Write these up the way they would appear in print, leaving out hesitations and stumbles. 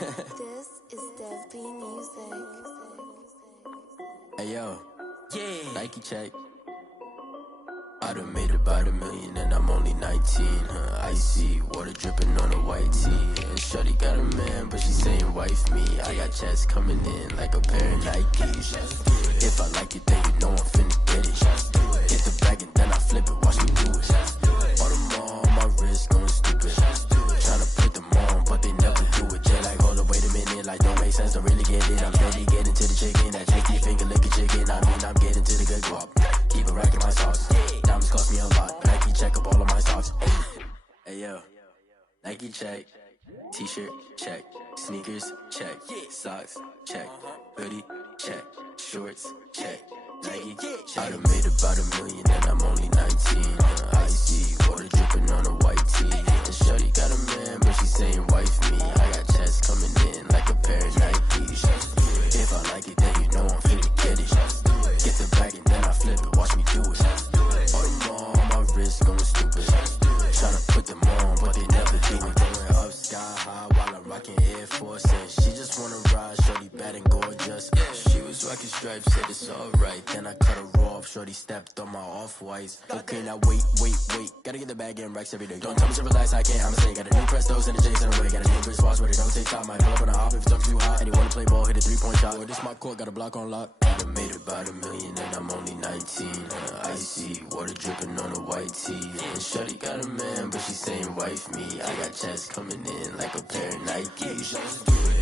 This is Dev B Music. Hey yo, yeah, Nike check. I done made about $1 million and I'm only 19, icy, water dripping on a white tee. And shorty got a man, but she saying wife me. I got checks coming in like a pair of Nikes. If I like it, then you know I'm finna get it. Get the bag and then I flip it, watch me do it. All them on my wrist going stupid. Tryna put them on, but they never do it. Jay like, hold up, wait a minute, like don't make sense, don't really get it. I'm steady getting to the chicken, that tasty finger licking chicken. I mean, I'm getting to the good guap. Keep a rack in my sauce. Diamonds cost me a lot. Nike check up all of my socks. Hey yo, Nike check. T-shirt check. Sneakers check. Socks check. Hoodie check. Shorts check. Nike check. I done made about $1 million and I'm only 19. Icy, water dripping on a white tee. And shorty got a man, but she saying wife me. I got checks coming in like a pair of Nikes. If I like it, then you know I'm finna get it. Get the bag and then I flip it, watch me do it. All them on my wrist going stupid. Tryna put them on, but they never do it. Going up sky high while I'm rocking Air Force. And she just wanna ride, shorty bad and gorgeous. She was rocking stripes, said it's alright. Then I cut her off, shorty stepped on my off-whites. Okay, now wait. Gotta get the bag and racks every day. Don't tell me to relax, I can't, I'ma say. Got a new Prestos and a Jason away. Got a new wrist watch where they don't take time. Might pull up on a hop if it's up too hot. And you wanna play ball, hit a 3-point shot. Well, this my court, got a block on lock. I done made about $1 million and I'm only 19. Icy, water dripping on a white tee. And shorty got a man, but she saying wife me. I got checks coming in like a pair of Nikes.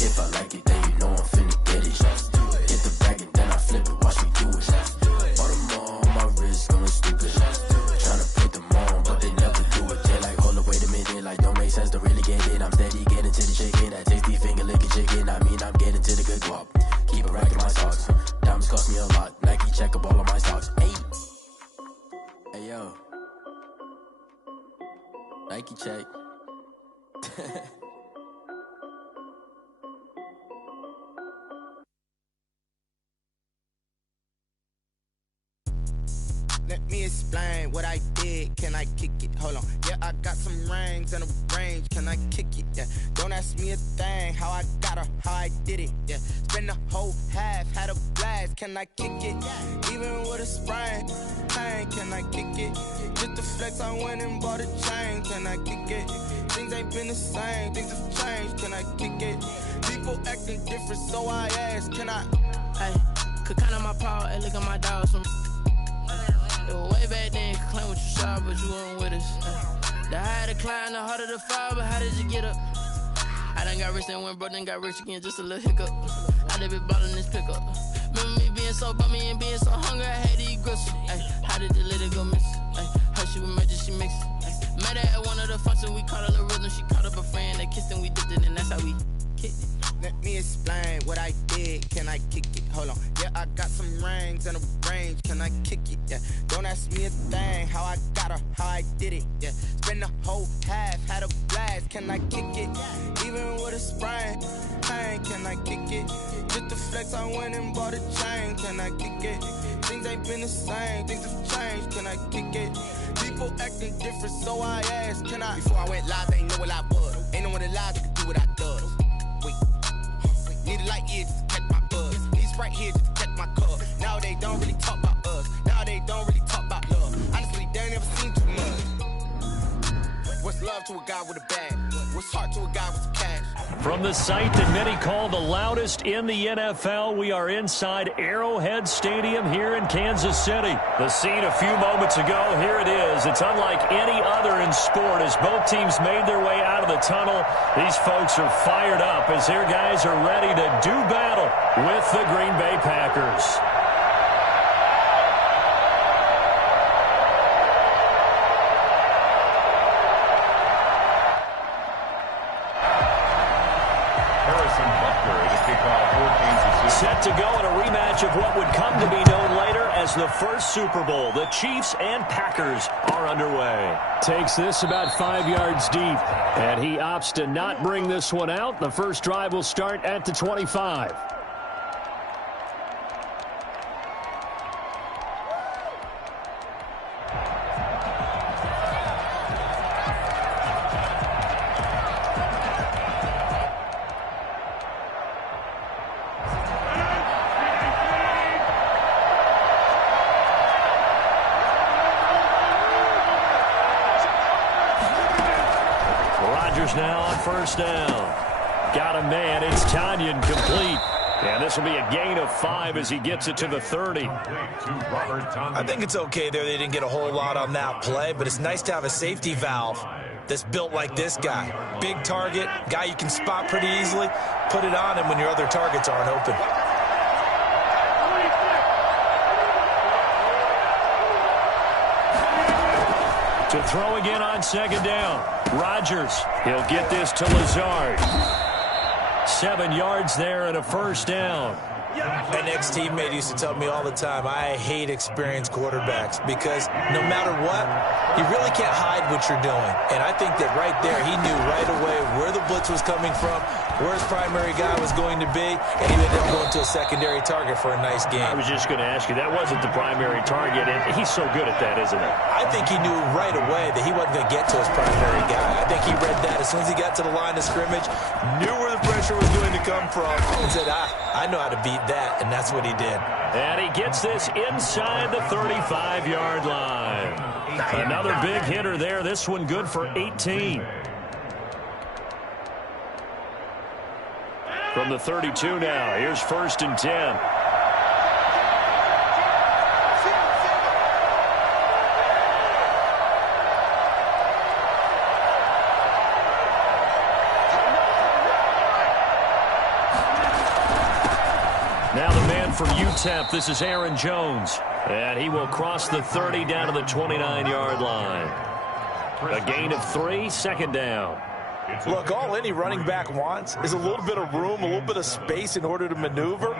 If I like it, then you know I'm finna get it. Get the bag and then I flip it, watch me do it. All them on my wrist going stupid. Tryna put them on, but they never do it. They're like, hold up, wait a minute, like don't make sense, don't really get it. I'm steady getting to the chicken, that tasty finger licking chicken. I mean, I'm getting to the good guap. Keep a rack in my socks. Diamonds cost me a lot. Nike check up all of my stocks. Hey yo, Nike check. Let me explain what I did. Can I kick it? Hold on. Yeah, I got some rings and a range. Can I kick it? Yeah. Don't ask me a thing. How I got her, how I did it. Yeah. Spend the whole half, had a blast. Can I kick it? Even with a sprain. Pain, can I kick it? Just the flex, I went and bought a chain. Can I kick it? Things ain't been the same. Things have changed. Can I kick it? People acting different, so I ask. Can I? Hey, could count on my power and look at my dogs. Way back then, you could claim what you saw, but you weren't with us. The higher the climb, the harder the fall, but how did you get up? I done got rich, then went broke, then got rich again, just a little hiccup. I done been ballin' this pickup. Remember me being so bummy and being so hungry, I had to eat gristle. How did the little go miss? How she was magic, she mixed. Met her at one of the functions, we caught a little rhythm. She caught up a friend, they kissed and we dipped it, and that's how we kicked it. Let me explain what I did. Can I kick it? Hold on. Yeah, I got some rings and a range. Can I kick it? Yeah. Don't ask me a thing. How I got her, how I did it. Yeah. Spend the whole half, had a blast. Can I kick it? Even with a sprain. Pain, can I kick it? Just the flex, I went and bought a chain. Can I kick it? Things ain't been the same. Things have changed. Can I kick it? People acting different, so I asked. Can I? Before I went live, they ain't know what I was. Ain't no one alive that could do what I does. Wait. Need a light year just to catch my buzz. Need Sprite here just to catch my cup. Now they don't really talk about us. Now they don't really talk about love. Honestly, they ain't never seen too much. What's love to a guy with a bag? What's heart to a guy with some cash? From the site that many call the loudest in the NFL, we are inside Arrowhead Stadium here in Kansas City. The scene a few moments ago, here it is. It's unlike any other in sport as both teams made their way out of the tunnel. These folks are fired up as their guys are ready to do battle with the Green Bay Packers. Set to go in a rematch of what would come to be known later as the first Super Bowl. The Chiefs and Packers are underway. Takes this about 5 yards deep, and he opts to not bring this one out. The first drive will start at the 25. Rodgers now on first down. Got a man. It's Tanyan complete. And this will be a gain of 5 as he gets it to the 30. I think it's okay there. They didn't get a whole lot on that play, but it's nice to have a safety valve that's built like this guy. Big target, guy you can spot pretty easily. Put it on him when your other targets aren't open. To throw again on second down. Rodgers, he'll get this to Lazard. 7 yards there and a first down. An ex-teammate used to tell me all the time, I hate experienced quarterbacks because no matter what, you really can't hide what you're doing. And I think that right there, he knew right away where the blitz was coming from, where his primary guy was going to be, and he ended up going to a secondary target for a nice game. I was just going to ask you, that wasn't the primary target, and he's so good at that, isn't he? I think he knew right away that he wasn't going to get to his primary guy. I think he read that as soon as he got to the line of scrimmage, knew where the pressure was going to come from, and said, I know how to beat that, and that's what he did. And he gets this inside the 35-yard line. Another big hitter there. This one good for 18. From the 32 now, here's 1st and 10. Now the man from UTEP, this is Aaron Jones. And he will cross the 30 down to the 29-yard line. A gain of 3, second down. Look, all any running back wants is a little bit of room, a little bit of space in order to maneuver.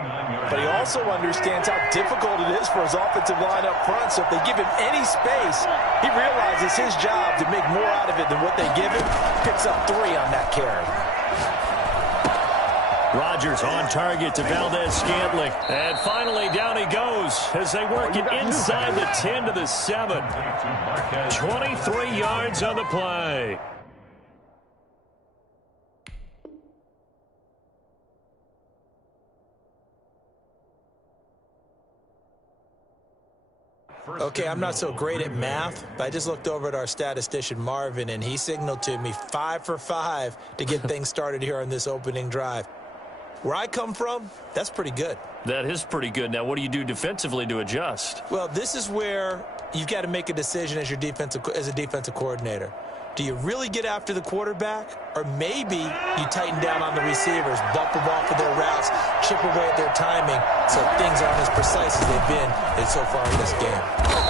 But he also understands how difficult it is for his offensive line up front. So if they give him any space, he realizes his job to make more out of it than what they give him. Picks up 3 on that carry. Rodgers on target to Valdez-Scantling. And finally, down he goes as they work it inside the 10 to the 7. 23 yards on the play. Okay, I'm not so great at math, but I just looked over at our statistician, Marvin, and he signaled to me 5 for 5 to get things started here on this opening drive. Where I come from, that's pretty good. That is pretty good. Now, what do you do defensively to adjust? Well, this is where you've got to make a decision as a defensive coordinator. Do you really get after the quarterback, or maybe you tighten down on the receivers, bump them off of their routes, chip away at their timing, so things aren't as precise as they've been so far in this game.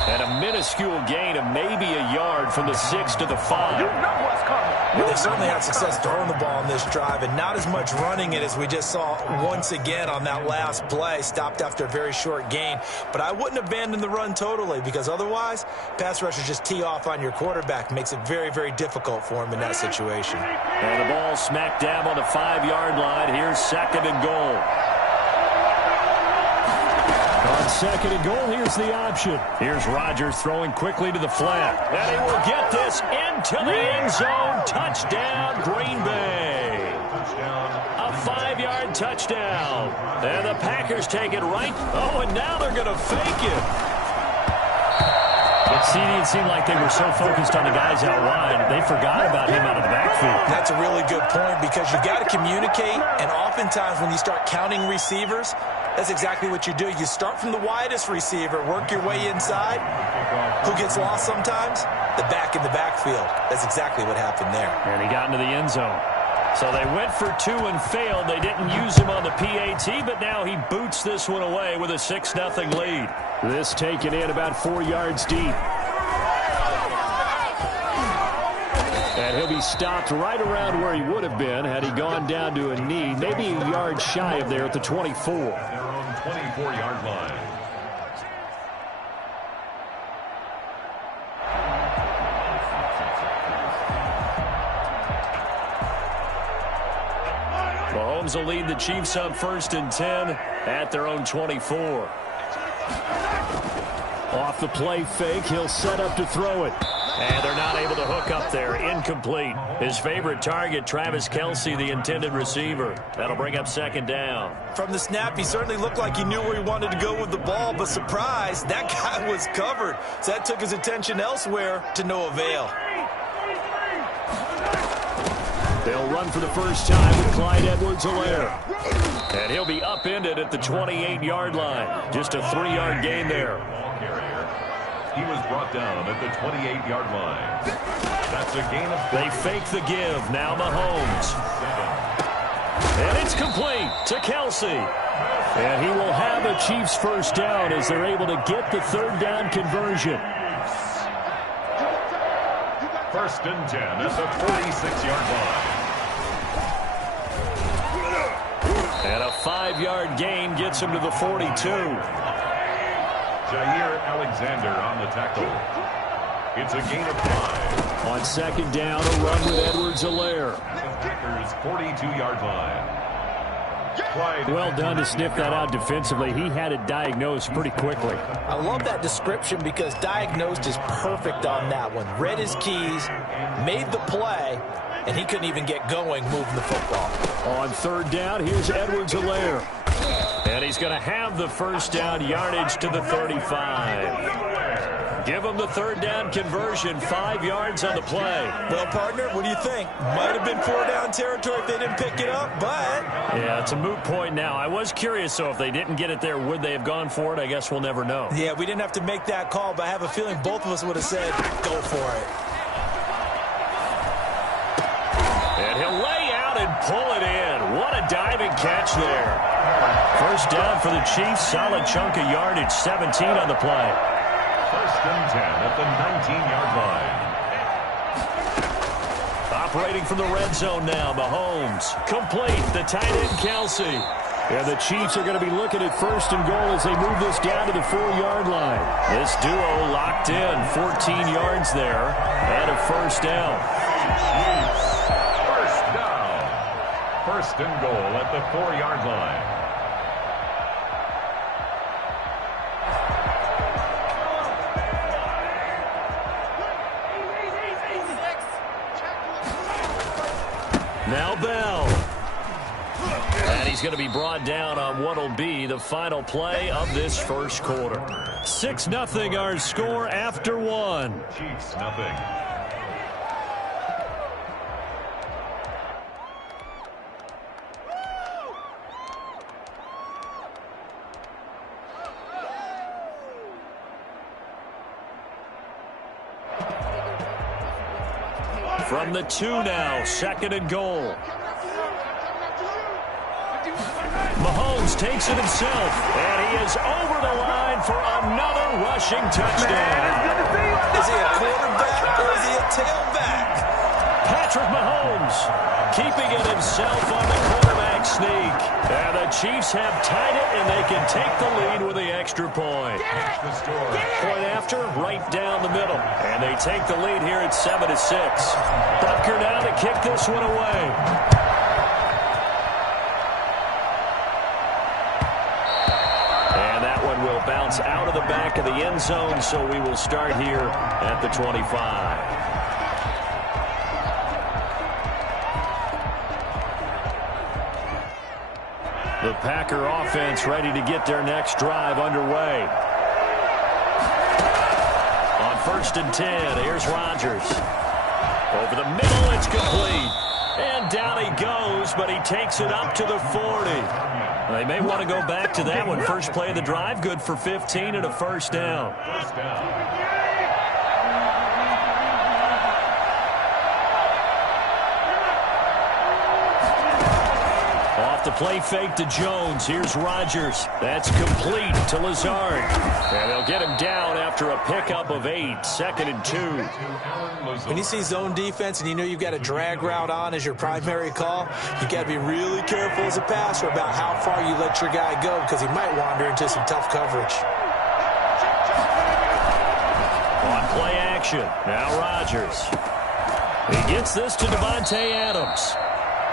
And a minuscule gain of maybe a yard from the 6 to the 5. You know what's coming. Well, they certainly had success throwing the ball on this drive, and not as much running it as we just saw once again on that last play, stopped after a very short gain. But I wouldn't abandon the run totally, because otherwise, pass rushers just tee off on your quarterback. Makes it very, very difficult for him in that situation. And the ball smack dab on the 5-yard line. Here's 2nd and goal. On 2nd and goal, here's the option. Here's Rodgers throwing quickly to the flat. And he will get this into the end zone. Touchdown, Green Bay. A 5-yard touchdown. And the Packers take it right. Oh, and now they're going to fake it. It seemed like they were so focused on the guys out wide, they forgot about him out of the backfield. That's a really good point, because you've got to communicate, and oftentimes when you start counting receivers, that's exactly what you do. You start from the widest receiver, work your way inside. Who gets lost sometimes? The back in the backfield. That's exactly what happened there. And he got into the end zone. So they went for 2 and failed. They didn't use him on the PAT, but now he boots this one away with a 6-0 lead. This taken in about 4 yards deep. And he'll be stopped right around where he would have been had he gone down to a knee, maybe a yard shy of there at the 24. Their own 24-yard line. Mahomes will lead the Chiefs up 1st and 10 at their own 24. Off the play fake, he'll set up to throw it. And they're not able to hook up there. Incomplete. His favorite target, Travis Kelce, the intended receiver. That'll bring up 2nd down. From the snap, he certainly looked like he knew where he wanted to go with the ball, but surprise, that guy was covered. So that took his attention elsewhere to no avail. They'll run for the first time with Clyde Edwards-Helaire. And he'll be upended at the 28-yard line. Just a 3-yard gain there. He was brought down at the 28-yard line. That's a gain of 4. They fake the give. Now Mahomes. And it's complete to Kelsey. And he will have a Chiefs first down as they're able to get the third down conversion. First and 10 at the 46-yard line. And a 5-yard gain gets him to the 42. Jair Alexander on the tackle. It's a gain of 5. On second down, a run with Edwards-Helaire. Packers 42-yard line. Well done to sniff that out defensively. He had it diagnosed pretty quickly. I love that description because diagnosed is perfect on that one. Read his keys, made the play, and he couldn't even get going moving the football. On third down, here's Edwards-Helaire. And he's going to have the first down, yardage to the 35. Give him the third down conversion, 5 yards on the play. Well, partner, what do you think? Might have been 4-down territory if they didn't pick it up, but... Yeah, it's a moot point now. I was curious, so if they didn't get it there, would they have gone for it? I guess we'll never know. Yeah, we didn't have to make that call, but I have a feeling both of us would have said, go for it. And he'll lay out and pull it in. What a diving catch there. First down for the Chiefs. Solid chunk of yardage, 17 on the play. First and 10 at the 19-yard line. Operating from the red zone now, Mahomes. Complete, the tight end Kelsey. And the Chiefs are going to be looking at first and goal as they move this down to the 4-yard line. This duo locked in, 14 yards there, and a first down. First down. First and goal at the 4-yard line. Now Bell. And he's going to be brought down on what will be the final play of this first quarter. 6-0 our score after 1. Chiefs nothing. From the 2 now, second and goal. Mahomes takes it himself, and he is over the line for another rushing touchdown. Is he a quarterback or is he a tailback? Patrick Mahomes keeping it himself on the quarterback sneak. And the Chiefs have tied it, and they can take the lead with the extra point. Point after, right down the middle. And they take the lead here at 7-6. Butker now to kick this one away. And that one will bounce out of the back of the end zone, so we will start here at the 25. The Packer offense ready to get their next drive underway. On first and 10, here's Rodgers. Over the middle, it's complete. And down he goes, but he takes it up to the 40. They may want to go back to that one. First play of the drive, good for 15 and a first down. First down. Off the play fake to Jones. Here's Rodgers. That's complete to Lazard. And they'll get him down after a pickup of 8. 2nd and 2. When you see zone defense and you know you've got a drag route on as your primary call, you've got to be really careful as a passer about how far you let your guy go because he might wander into some tough coverage. On play action. Now Rodgers. He gets this to Devontae Adams.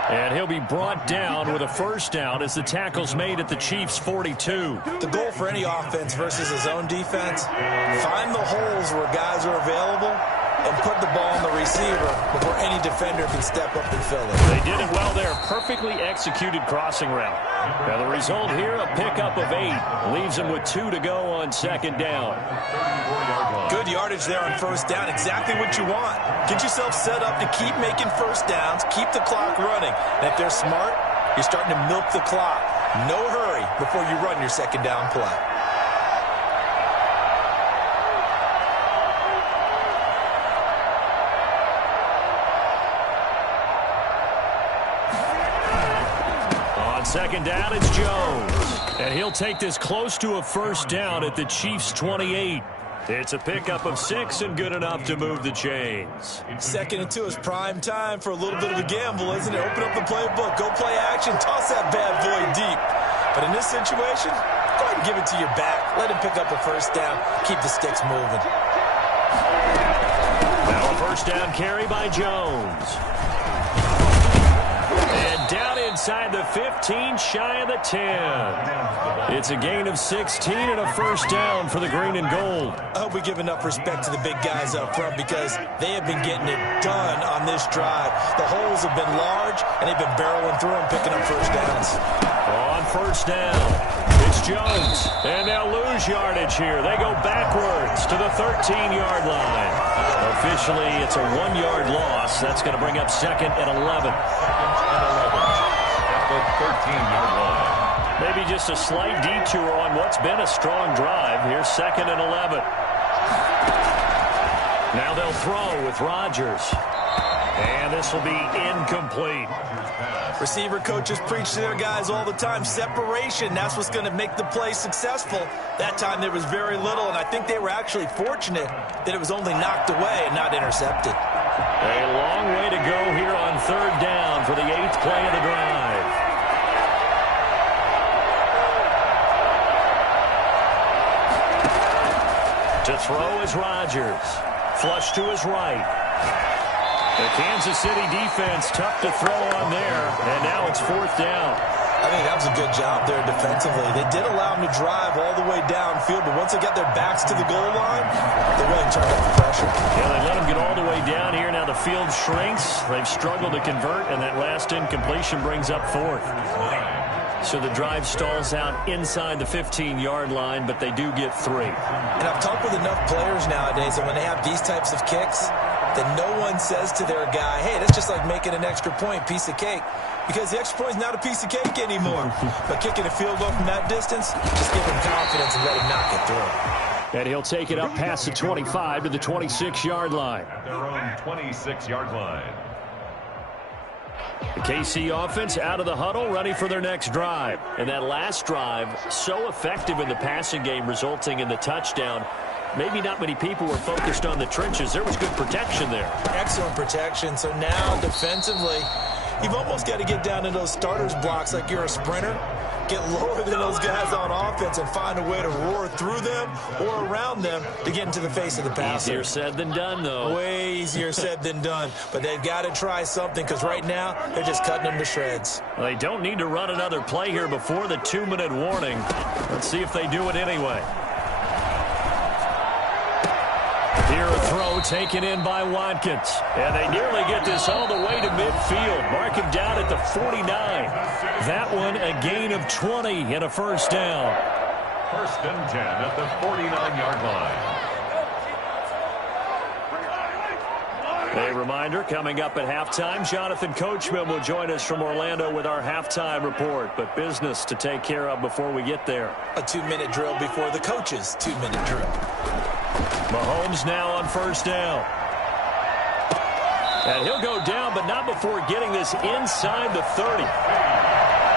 And he'll be brought down with a first down as the tackle's made at the Chiefs' 42. The goal for any offense versus a zone defense, find the holes where guys are available and put the ball on the receiver before any defender can step up and fill it. They did it well there. Perfectly executed crossing route. Now the result here, a pickup of 8. Leaves them with 2 to go on second down. Good yardage there on first down. Exactly what you want. Get yourself set up to keep making first downs, keep the clock running. And if they're smart, you're starting to milk the clock. No hurry before you run your second down play. Second down, it's Jones. And he'll take this close to a first down at the Chiefs' 28. It's a pickup of 6 and good enough to move the chains. 2nd and 2 is prime time for a little bit of a gamble, isn't it? Open up the playbook, go play action, toss that bad boy deep. But in this situation, go ahead and give it to your back. Let him pick up a first down. Keep the sticks moving. Now a first down carry by Jones. And down inside the 15, shy of the 10. It's a gain of 16 and a first down for the green and gold. I hope we give enough respect to the big guys up front because they have been getting it done on this drive. The holes have been large, and they've been barreling through them, picking up first downs. On first down, it's Jones. And they'll lose yardage here. They go backwards to the 13-yard line. Officially, it's a 1-yard loss. That's going to bring up 2nd and 11. At the 13-yard line. Maybe just a slight detour on what's been a strong drive. Here's 2nd and 11. Now they'll throw with Rodgers. And this will be incomplete. Receiver coaches preach to their guys all the time. Separation, that's what's going to make the play successful. That time there was very little, and I think they were actually fortunate that it was only knocked away and not intercepted. A long way to go here on 3rd down for the 8th play of the drive. To throw is Rodgers. Flush to his right. The Kansas City defense tough to throw on there, and now it's 4th down. I think that was a good job there defensively. They did allow them to drive all the way downfield, but once they got their backs to the goal line, they really turned up the pressure. Yeah, they let them get all the way down here. Now the field shrinks. They've struggled to convert, and that last incompletion brings up 4th. So the drive stalls out inside the 15-yard line, but they do get 3. And I've talked with enough players nowadays that when they have these types of kicks, that no one says to their guy, hey, that's just like making an extra point, piece of cake. Because the extra point is not a piece of cake anymore. But kicking a field goal from that distance, just give him confidence and let him knock it through. And he'll take it up past the 25 to the 26-yard line. Their own 26-yard line. The KC offense out of the huddle, ready for their next drive. And that last drive, so effective in the passing game, resulting in the touchdown. Maybe not many people were focused on the trenches. There was good protection there. Excellent protection. So now, defensively, you've almost got to get down to those starters blocks like you're a sprinter. Get lower than those guys on offense and find a way to roar through them or around them to get into the face of the passer. Easier said than done, though. Way easier said than done. But they've got to try something because right now they're just cutting them to shreds. Well, they don't need to run another play here before the 2-minute warning. Let's see if they do it anyway. Here a throw taken in by Watkins. And they nearly get this all the way to midfield. Mark him down at the 49. That one a gain of 20 and a first down. 1st and 10 at the 49-yard line. A reminder, coming up at halftime, Jonathan Coachman will join us from Orlando with our halftime report. But business to take care of before we get there. A 2-minute drill before the coach's 2-minute drill. Mahomes now on first down. And he'll go down, but not before getting this inside the 30.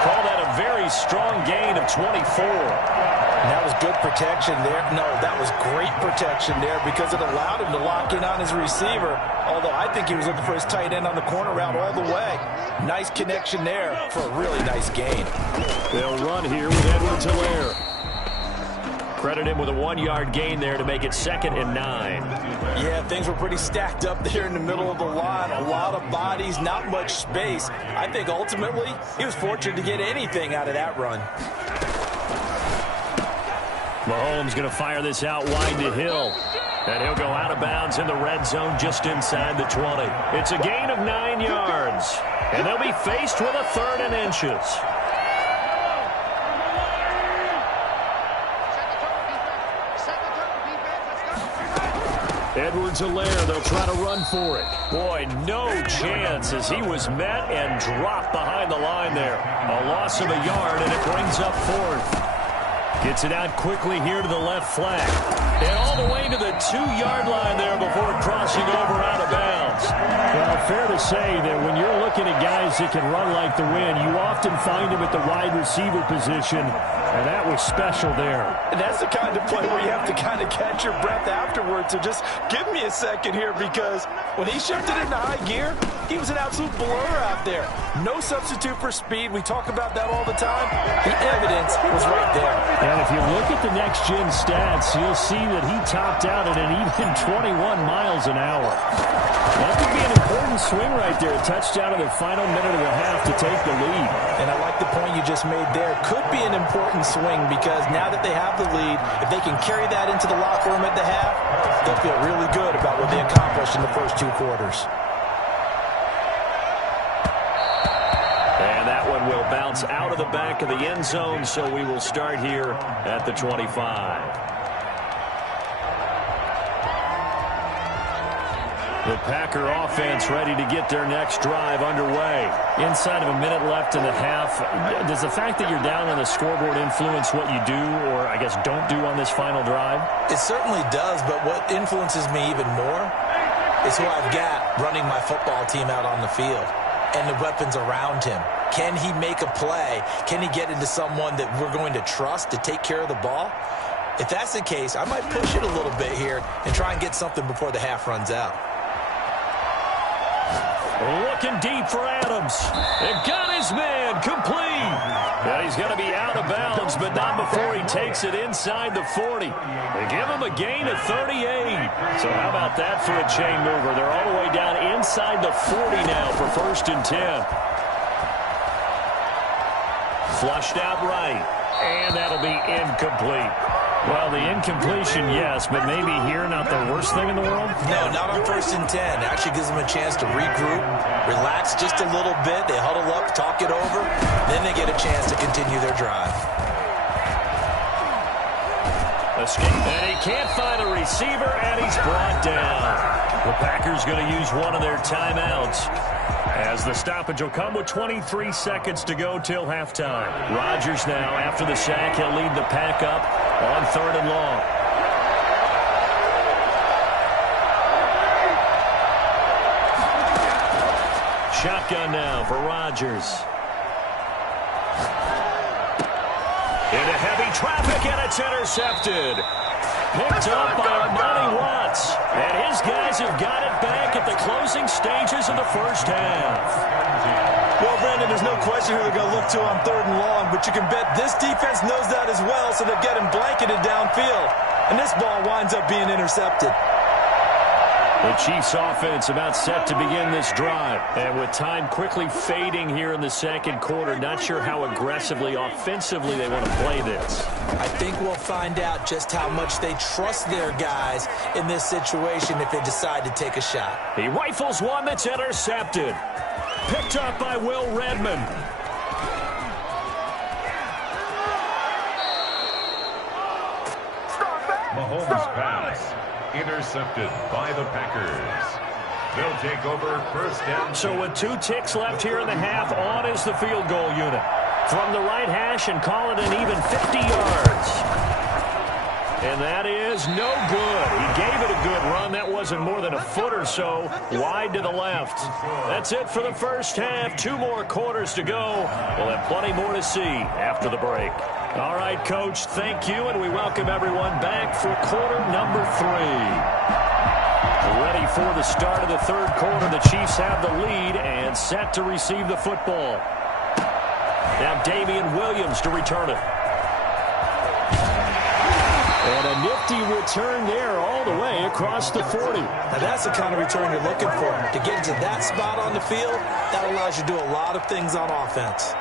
Call that a very strong gain of 24. And that was good protection there. No, that was great protection there because it allowed him to lock in on his receiver. Although I think he was looking for his tight end on the corner route all the way. Nice connection there for a really nice gain. They'll run here with Edwards-Helaire. Credit him with a 1-yard gain there to make it 2nd and 9. Yeah, things were pretty stacked up there in the middle of the line. A lot of bodies, not much space. I think ultimately he was fortunate to get anything out of that run. Mahomes going to fire this out wide to Hill. And he'll go out of bounds in the red zone just inside the 20. It's a gain of 9 yards. And they'll be faced with a 3rd and inches. Edwards-Helaire, they'll try to run for it. Boy, no chance as he was met and dropped behind the line there. A loss of a yard, and it brings up 4th. Gets it out quickly here to the left flank. And all the way to the 2-yard line there before crossing over out of bounds. Well, fair to say that when you're looking at guys that can run like the wind, you often find them at the wide receiver position. And that was special there. And that's the kind of play where you have to kind of catch your breath afterwards. So just give me a second here, because when he shifted into high gear, he was an absolute blur out there. No substitute for speed. We talk about that all the time. The evidence was right there. And if you look at the next-gen stats, you'll see that he topped out at an even 21 miles an hour. That could be an important swing right there. A touchdown in the final minute of the half to take the lead. And I like the point you just made there. Could be an important swing, because now that they have the lead, if they can carry that into the locker room at the half, they'll feel really good about what they accomplished in the first 2 quarters. And that one will bounce out of the back of the end zone, so we will start here at the 25. The Packer offense ready to get their next drive underway. Inside of a minute left in the half, does the fact that you're down on the scoreboard influence what you do, or I guess don't do on this final drive? It certainly does, but what influences me even more is who I've got running my football team out on the field and the weapons around him. Can he make a play? Can he get into someone that we're going to trust to take care of the ball? If that's the case, I might push it a little bit here and try and get something before the half runs out. Looking deep for Adams. It got his man complete. And he's going to be out of bounds, but not before he takes it inside the 40. They give him a gain of 38. So how about that for a chain mover? They're all the way down inside the 40 now for 1st and 10. Flushed out right. And that'll be incomplete. Well, the incompletion, yes, but maybe here not the worst thing in the world? No, not on 1st and 10. It actually gives them a chance to regroup, relax just a little bit. They huddle up, talk it over. Then they get a chance to continue their drive. Escape, and he can't find a receiver, and he's brought down. The Packers going to use one of their timeouts, as the stoppage will come with 23 seconds to go till halftime. Rodgers now, after the sack, he'll lead the pack up on 3rd and long. Shotgun now for Rodgers. Into heavy traffic, and it's intercepted. Picked up by Armani Watts. And his guys have got it back at the closing stages of the first half. Well, Brandon, there's no question who they're going to look to on 3rd and long, but you can bet this defense knows that as well, so they're getting blanketed downfield. And this ball winds up being intercepted. The Chiefs offense about set to begin this drive. And with time quickly fading here in the 2nd quarter, not sure how aggressively, offensively they want to play this. I think we'll find out just how much they trust their guys in this situation if they decide to take a shot. He rifles one that's intercepted. Picked up by Will Redmond. Mahomes' pass intercepted by the Packers. They'll take over 1st and 10. So with 2 ticks left here in the half, on is the field goal unit. From the right hash and call it an even 50 yards. And that is no good. He gave it a good run. That wasn't more than a foot or so wide to the left. That's it for the first half. 2 more quarters to go. We'll have plenty more to see after the break. All right, Coach, thank you, and we welcome everyone back for quarter number 3. Ready for the start of the 3rd quarter. The Chiefs have the lead and set to receive the football. Now Damian Williams to return it. And a nifty return there all the way across the 40. Now that's the kind of return you're looking for. To get into that spot on the field, that allows you to do a lot of things on offense.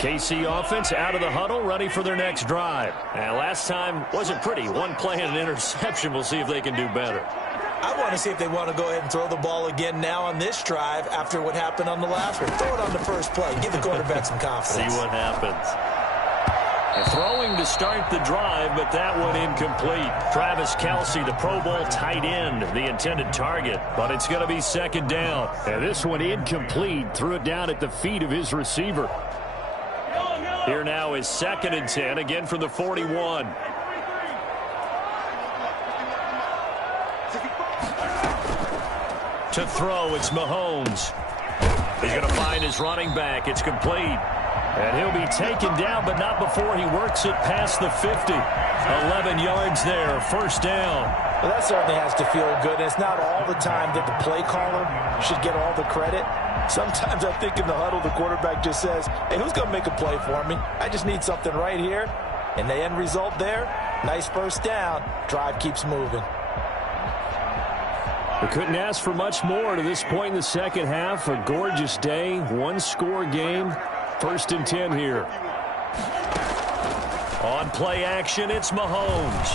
KC offense out of the huddle, ready for their next drive. And last time wasn't pretty. One play and an interception. We'll see if they can do better. I want to see if they want to go ahead and throw the ball again now on this drive after what happened on the last one. Throw it on the first play. Give the quarterback some confidence. See what happens. Throwing to start the drive, but that one incomplete. Travis Kelce, the Pro Bowl tight end, the intended target, but it's going to be second down. And this one incomplete. Threw it down at the feet of his receiver. Here now is 2nd and 10, again from the 41. To throw, it's Mahomes. He's going to find his running back. It's complete. And he'll be taken down, but not before he works it past the 50. 11 yards there, first down. Well, that certainly has to feel good. And it's not all the time that the play caller should get all the credit. Sometimes I think in the huddle, the quarterback just says, hey, who's going to make a play for me? I just need something right here. And the end result there, nice first down. Drive keeps moving. We couldn't ask for much more to this point in the second half. A gorgeous day, one-score game. 1st and 10 here. On play action, it's Mahomes.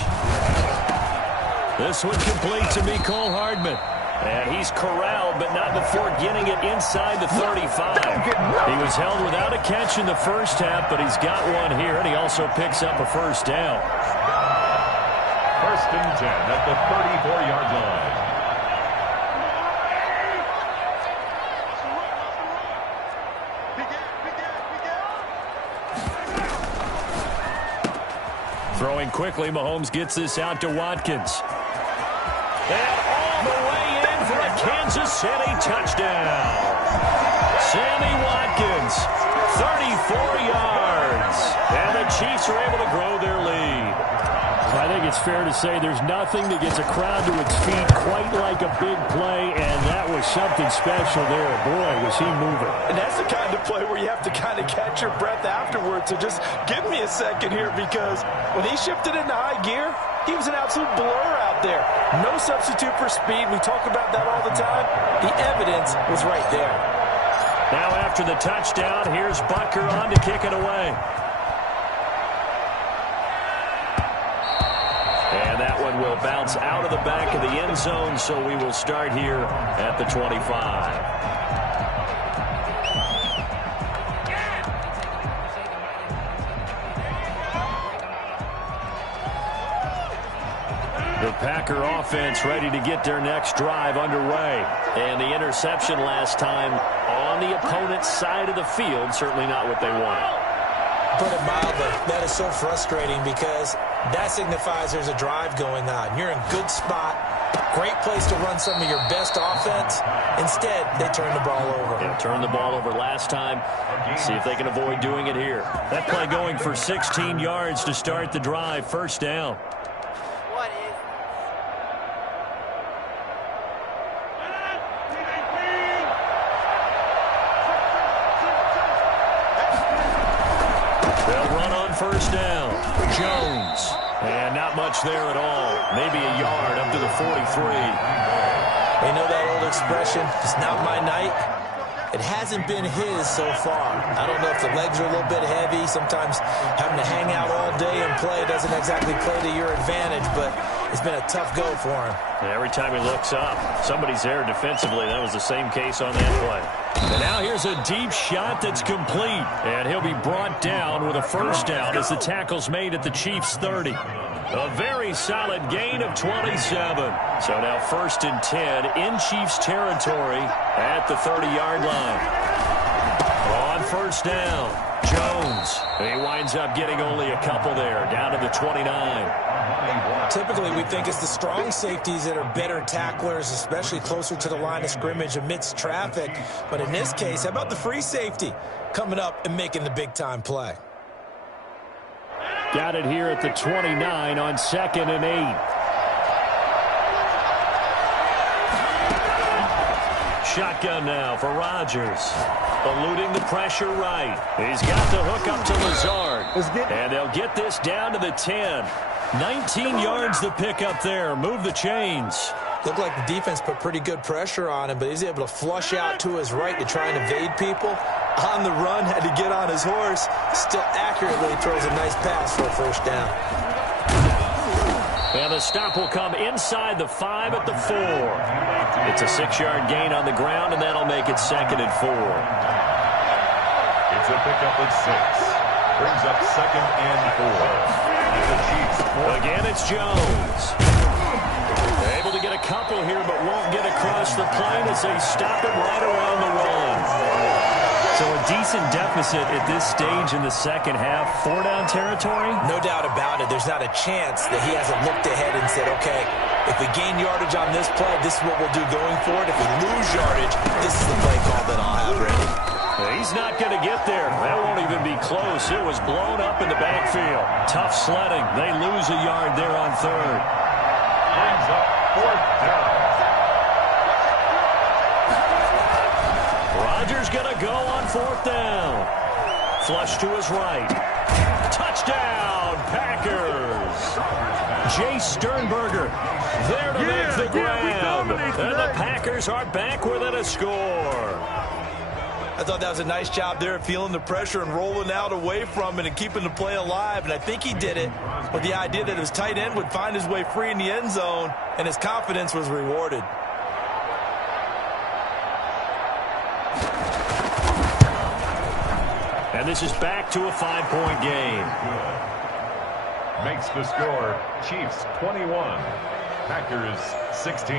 This one complete to Mecole Hardman. And he's corralled, but not before getting it inside the 35. He was held without a catch in the first half, but he's got one here, and he also picks up a first down. 1st and 10 at the 34-yard line. Throwing quickly, Mahomes gets this out to Watkins. And all the way in for a Kansas City touchdown. Sammy Watkins, 34 yards. And the Chiefs are able to grow their lead. I think it's fair to say there's nothing that gets a crowd to its feet quite like a big play, and that was something special there. Boy, was he moving. And that's the kind of play where you have to kind of catch your breath afterwards. So just give me a second here, because when he shifted into high gear, he was an absolute blur out there. No substitute for speed. We talk about that all the time. The evidence was right there. Now after the touchdown, here's Butker on to kick it away. And that one will bounce out of the back of the end zone, so we will start here at the 25. The Packer offense ready to get their next drive underway. And the interception last time on the opponent's side of the field, certainly not what they wanted. Put it mildly, that is so frustrating, because that signifies there's a drive going on. You're in good spot, great place to run some of your best offense. Instead, they turn the ball over. Yeah, turned the ball over last time. See if they can avoid doing it here. That play going for 16 yards to start the drive, first down. First down, Jones. And not much there at all. Maybe a yard up to the 43. They know that old expression, it's not my night. It hasn't been his so far. I don't know if the legs are a little bit heavy. Sometimes having to hang out all day and play doesn't exactly play to your advantage, but it's been a tough go for him. And every time he looks up, somebody's there defensively. That was the same case on that play. And now here's a deep shot that's complete. And he'll be brought down with a first down as the tackle's made at the Chiefs' 30. A very solid gain of 27. So now 1st and 10 in Chiefs territory at the 30-yard line. On first down, Jones. He winds up getting only a couple there, down to the 29. Typically, we think it's the strong safeties that are better tacklers, especially closer to the line of scrimmage amidst traffic. But in this case, how about the free safety coming up and making the big-time play? Got it here at the 29 on 2nd and 8. Shotgun now for Rodgers. Eluding the pressure right. He's got the hook up to Lazard. And they'll get this down to the 10. 19 yards to pick up there. Move the chains. Looked like the defense put pretty good pressure on him, but he's able to flush out to his right to try and evade people. On the run, had to get on his horse. Still accurately throws a nice pass for a first down. And the stop will come inside the 5 at the 4. It's a 6-yard gain on the ground, and that'll make it 2nd and 4. It's a pickup of 6. Brings up 2nd and 4. The Chiefs. Again, it's Jones. Able to get a couple here, but won't get across the plane as they stop it right around the run. So a decent deficit at this stage in the second half. 4-down territory? No doubt about it. There's not a chance that he hasn't looked ahead and said, okay, if we gain yardage on this play, this is what we'll do going forward. If we lose yardage, this is the play call that I'll have ready. He's not going to get there. That won't even be close. It was blown up in the backfield. Tough sledding. They lose a yard there on 3rd. Brings up 4th down. Rodgers going to go on 4th down. Flush to his right. Touchdown, Packers. Jay Sternberger there to make the grab. And the Packers are back within a score. I thought that was a nice job there, feeling the pressure and rolling out away from it and keeping the play alive. And I think he did it with the idea that his tight end would find his way free in the end zone, and his confidence was rewarded. And this is back to a 5-point game. Makes the score Chiefs 21, Packers 16.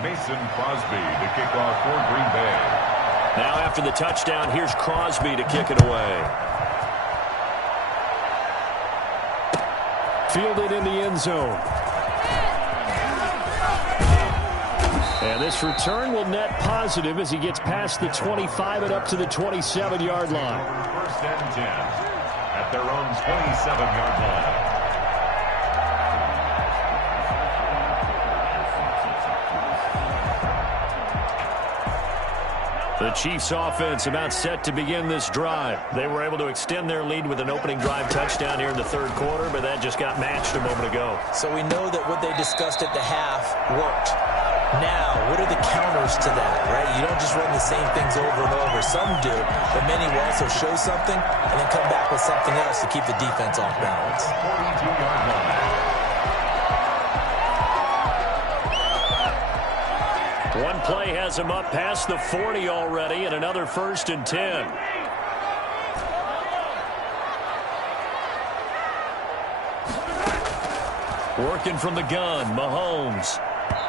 Mason Crosby to kick off for Green Bay. Now after the touchdown, here's Crosby to kick it away. Fielded in the end zone. And this return will net positive as he gets past the 25 and up to the 27-yard line. 1st and 10 at their own 27-yard line. The Chiefs offense about set to begin this drive. They were able to extend their lead with an opening drive touchdown here in the 3rd quarter, but that just got matched a moment ago. So we know that what they discussed at the half worked. Now, what are the counters to that, right? You don't just run the same things over and over. Some do, but many will also show something and then come back with something else to keep the defense off balance. 42-yard line. One play has him up past the 40 already, and another 1st and 10. Working from the gun, Mahomes.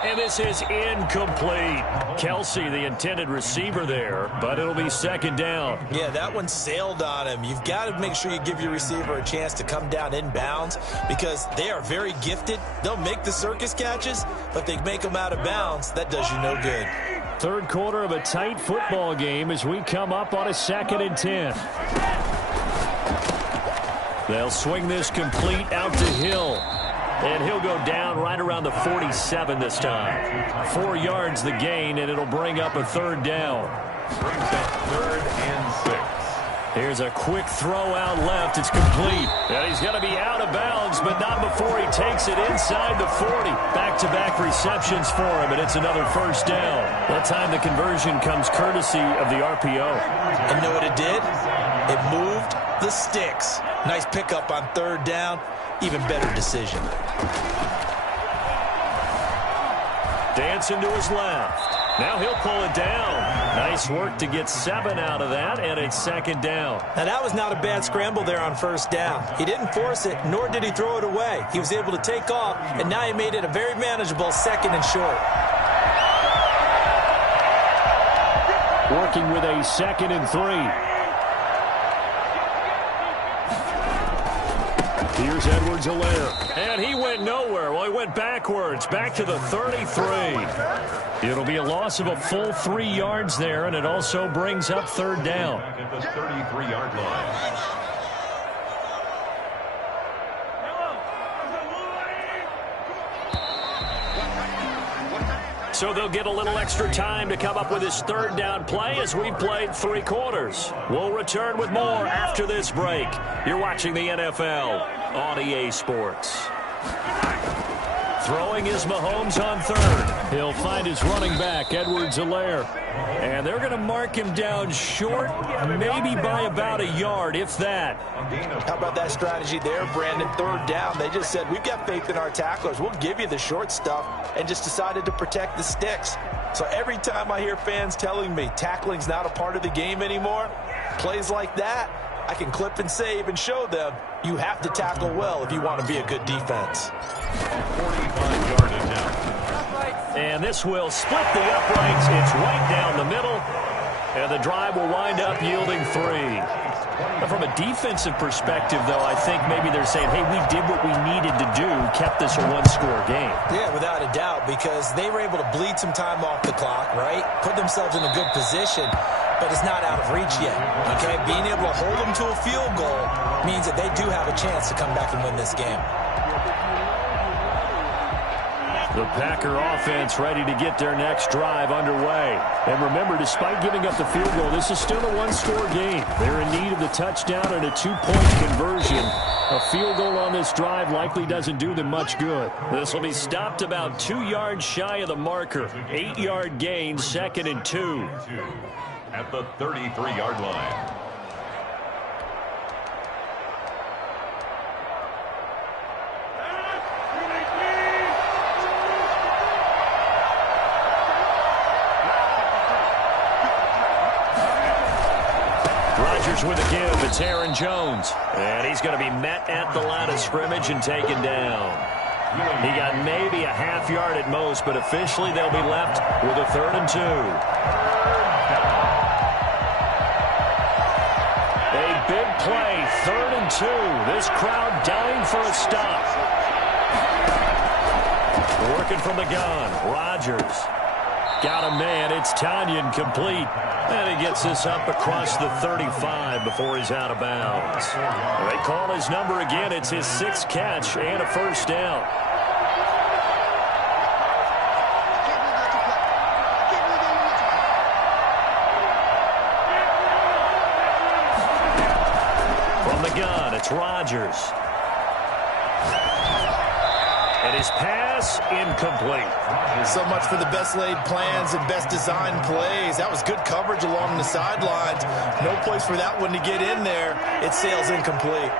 And this is incomplete. Kelsey, the intended receiver there, but it'll be 2nd down. Yeah, that one sailed on him. You've got to make sure you give your receiver a chance to come down inbounds because they are very gifted. They'll make the circus catches, but they make them out of bounds. That does you no good. 3rd quarter of a tight football game as we come up on a 2nd and 10. They'll swing this complete out to Hill. And he'll go down right around the 47 this time. 4 yards the gain, and it'll bring up a 3rd down. Brings up 3rd and 6. Here's a quick throw out left. It's complete. And he's going to be out of bounds, but not before he takes it inside the 40. Back-to-back receptions for him, and it's another 1st down. That time the conversion comes courtesy of the RPO. And know what it did? It moved the sticks. Nice pickup on 3rd down. Even better decision. Dancing to his left. Now he'll pull it down. Nice work to get 7 out of that, and it's 2nd down. Now, that was not a bad scramble there on 1st down. He didn't force it, nor did he throw it away. He was able to take off, and now he made it a very manageable 2nd and short. Working with a 2nd and 3. Here's Edwards-Helaire. And he went nowhere. Well, he went backwards, back to the 33. It'll be a loss of a full 3 yards there, and it also brings up 3rd down. At the 33-yard line. So they'll get a little extra time to come up with his third down play as we've played 3 quarters. We'll return with more after this break. You're watching the NFL on EA Sports. Throwing is Mahomes on third. He'll find his running back, Edwards-Helaire. And they're going to mark him down short, maybe by about a yard, if that. How about that strategy there, Brandon? Third down. They just said, we've got faith in our tacklers. We'll give you the short stuff, and just decided to protect the sticks. So every time I hear fans telling me tackling's not a part of the game anymore, plays like that, I can clip and save and show them you have to tackle well if you want to be a good defense. A 45-yard attempt. And this will split the uprights. It's right down the middle. And the drive will wind up yielding 3. From a defensive perspective, though, I think maybe they're saying, hey, we did what we needed to do, kept this a one-score game. Yeah, without a doubt, because they were able to bleed some time off the clock, right? Put themselves in a good position, but it's not out of reach yet, okay? Being able to hold them to a field goal means that they do have a chance to come back and win this game. The Packer offense ready to get their next drive underway. And remember, despite giving up the field goal, this is still a one-score game. They're in need of the touchdown and a 2-point conversion. A field goal on this drive likely doesn't do them much good. This will be stopped about 2 yards shy of the marker. 8-yard gain, 2nd and 2. At the 33-yard line. With a give, it's Aaron Jones. And he's going to be met at the line of scrimmage and taken down. He got maybe a half yard at most, but officially they'll be left with a 3rd and 2. A big play, 3rd and 2. This crowd dying for a stop. Working from the gun, Rodgers. Got a man, it's Tanyan complete. And he gets this up across the 35 before he's out of bounds. They call his number again. It's his 6th catch and a 1st down. From the gun, it's Rodgers. And his pass incomplete. So much for the best laid plans and best designed plays. That was good coverage along the sidelines. No place for that one to get in there. It sails incomplete.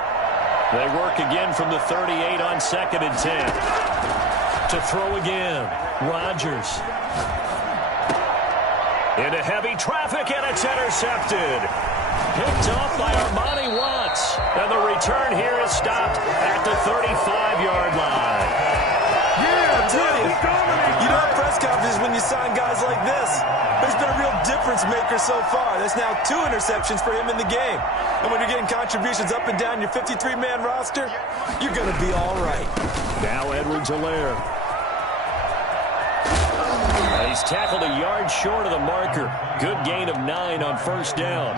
They work again from the 38 on 2nd and 10. To throw again, Rodgers. Into heavy traffic, and it's intercepted. Picked off by Armani Watts. And the return here is stopped at the 35-yard line. Yeah, I tell you. You don't have press conferences when you sign guys like this. But he's been a real difference maker so far. There's now 2 interceptions for him in the game. And when you're getting contributions up and down your 53-man roster, you're going to be all right. Now Edwards-Helaire. He's tackled a yard short of the marker. Good gain of 9 on 1st down.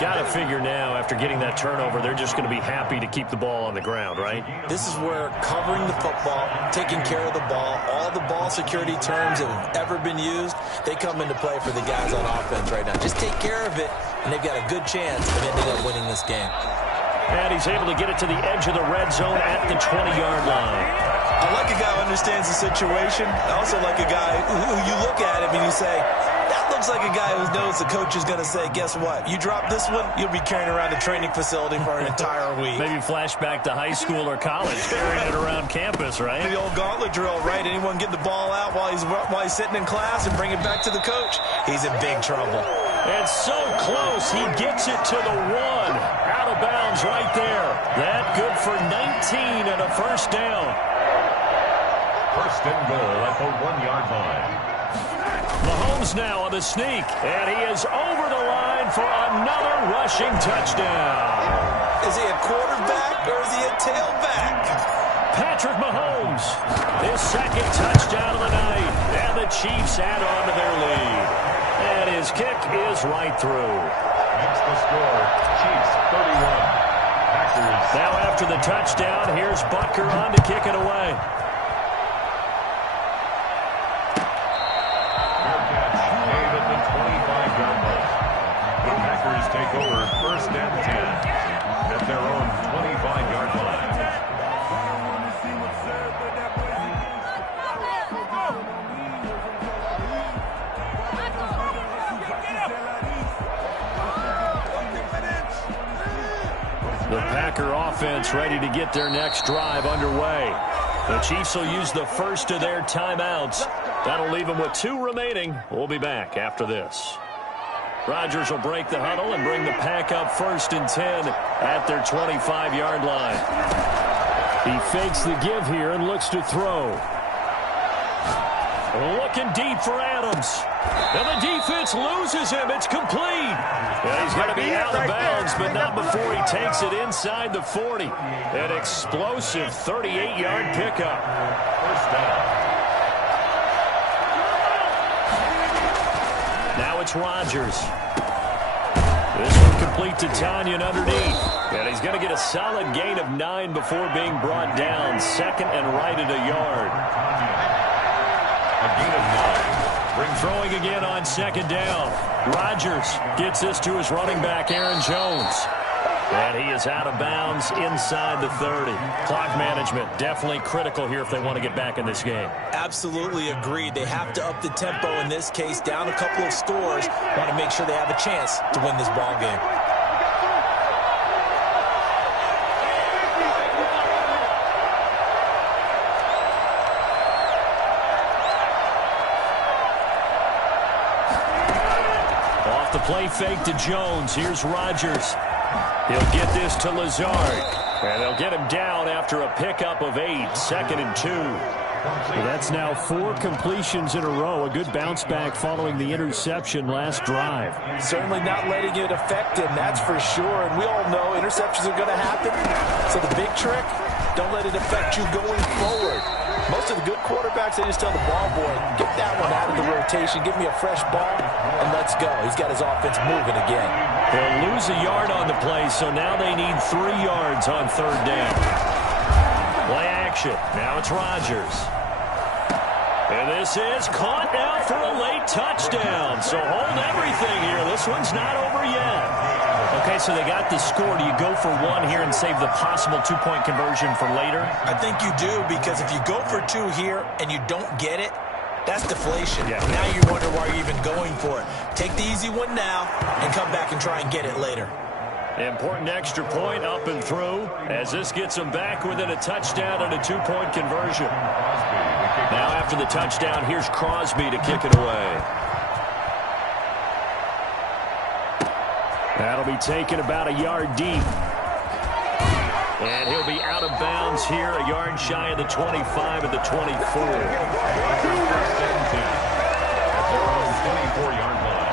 Got to figure now, after getting that turnover, they're just going to be happy to keep the ball on the ground, right? This is where covering the football, taking care of the ball, all the ball security terms that have ever been used, they come into play for the guys on offense right now. Just take care of it, and they've got a good chance of ending up winning this game. And he's able to get it to the edge of the red zone at the 20-yard line. I like a guy who understands the situation. I also like a guy who you look at him and you say, that looks like a guy who knows the coach is going to say, guess what? You drop this one, you'll be carrying around the training facility for an entire week. Maybe flashback to high school or college, carrying it around campus, right? The old gauntlet drill, right? Anyone get the ball out while he's sitting in class and bring it back to the coach? He's in big trouble. It's so close. He gets it to the 1. Out of bounds right there. That good for 19 and a 1st down. 1st and goal at the 1-yard line. Mahomes now on the sneak, and he is over the line for another rushing touchdown. Is he a quarterback or is he a tailback? Patrick Mahomes, his 2nd touchdown of the night, and the Chiefs add on to their lead. And his kick is right through. That's the score. Chiefs 31. Packers. Now after the touchdown, here's Butker on to kick it away. first and 10 at their own 25-yard line. The Packer offense ready to get their next drive underway. The Chiefs will use the first of their timeouts. That'll leave them with 2 remaining. We'll be back after this. Rodgers will break the huddle and bring the Pack up first and 10 at their 25-yard line. He fakes the give here and looks to throw. Looking deep for Adams. And the defense loses him. It's complete. And he's going to be out of bounds, but not before he takes it inside the 40. An explosive 38-yard pickup. First down. Now it's Rodgers. This one complete to Tanyan underneath. And he's going to get a solid gain of 9 before being brought down. Second and right at a yard. A gain of 9. Throwing again on second down. Rodgers gets this to his running back, Aaron Jones. And he is out of bounds inside the 30. Clock management definitely critical here if they want to get back in this game. Absolutely agreed. They have to up the tempo in this case, down a couple of scores. Want to make sure they have a chance to win this ball game. Off the play fake to Jones. Here's Rodgers. He'll get this to Lazard. And they'll get him down after a pickup of 8. Second and 2. Well, that's now 4 completions in a row. A good bounce back following the interception last drive. Certainly not letting it affect him, that's for sure. And we all know interceptions are going to happen. So the big trick, don't let it affect you going forward. Most of the good quarterbacks, they just tell the ball boy, get that one out of the rotation, give me a fresh ball, and let's go. He's got his offense moving again. They'll lose a yard on the play, so now they need 3 yards on third down. Play action. Now it's Rodgers. And this is caught now for a late touchdown. So hold everything here. This one's not over yet. Okay, so they got the score. Do you go for 1 here and save the possible 2-point conversion for later? I think you do, because if you go for 2 here and you don't get it, that's deflation. Yeah. Now you wonder why you're even going for it. Take the easy one now and come back and try and get it later. Important extra point up and through as this gets them back within a touchdown and a 2-point conversion. Now after the touchdown, here's Crosby to kick it away. That'll be taken about a yard deep. And he'll be out of bounds here, a yard shy of the 25 and the 24. First and 10 at their own 24-yard line.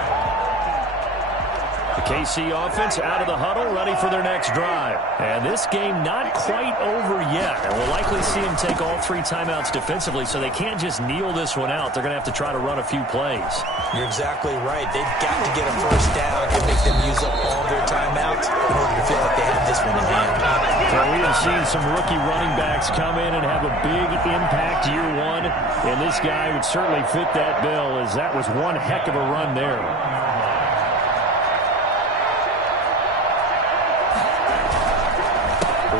The KC offense out of the huddle, ready for their next drive. And this game not quite over yet. And we'll likely see them take all 3 timeouts defensively, so they can't just kneel this one out. They're going to have to try to run a few plays. You're exactly right. They've got to get a first down and make them use up all their timeouts in order to feel like they have this one in hand. So we have seen some rookie running backs come in and have a big impact year 1. And this guy would certainly fit that bill, as that was one heck of a run there.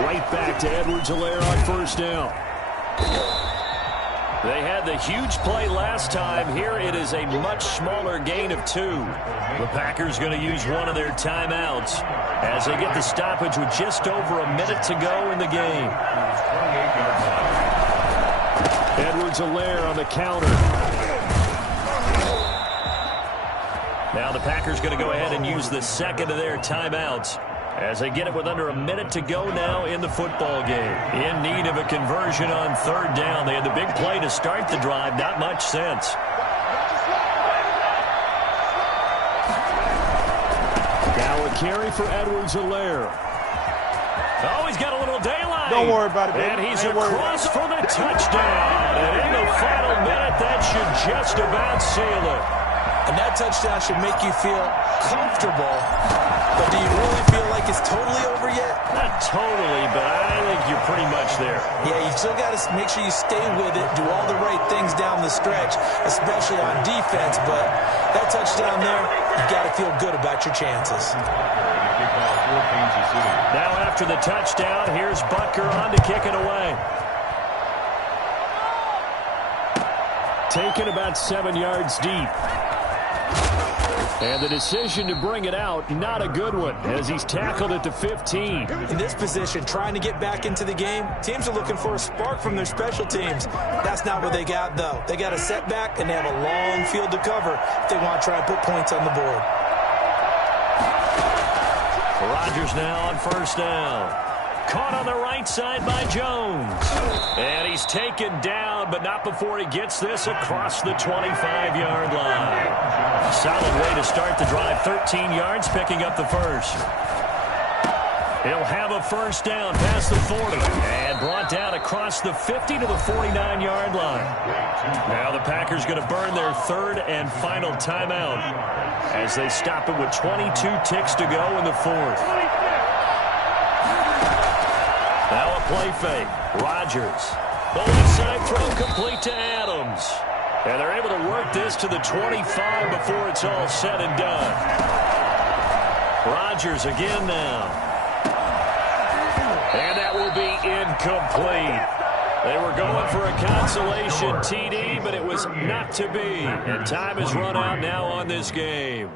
Right back to Edwards-Helaire on first down. They had the huge play last time. Here it is a much smaller gain of 2. The Packers going to use one of their timeouts as they get the stoppage with just over a minute to go in the game. Edwards-Helaire on the counter. Now the Packers going to go ahead and use the second of their timeouts as they get it with under a minute to go now in the football game. In need of a conversion on third down. They had the big play to start the drive. Not much sense. Now a carry for Edwards-Helaire. Oh, he's got a little daylight. Don't worry about it, baby. And he's across for the touchdown. And in the final minute, that should just about seal it. And that touchdown should make you feel comfortable. But do you really feel like it's totally over yet? Not totally, but I think you're pretty much there. Yeah, you've still got to make sure you stay with it, do all the right things down the stretch, especially on defense. But that touchdown there, you've got to feel good about your chances. for Kansas City. Now after the touchdown, here's Butker on to kick it away. Taken about 7 yards deep. And the decision to bring it out, not a good one, as he's tackled at the 15. In this position, trying to get back into the game, teams are looking for a spark from their special teams. That's not what they got, though. They got a setback, and they have a long field to cover if they want to try and put points on the board. Rodgers now on first down. Caught on the right side by Jones. And he's taken down, but not before he gets this across the 25-yard line. Solid way to start the drive. 13 yards, picking up the first. He'll have a first down past the 40. And brought down across the 50 to the 49-yard line. Now the Packers going to burn their third and final timeout as they stop it with 22 ticks to go in the fourth. Now a play fake. Rodgers. The left side throw complete to Adams. And they're able to work this to the 25 before it's all said and done. Rodgers again now. And that will be incomplete. They were going for a consolation TD, but it was not to be. And time has run out now on this game.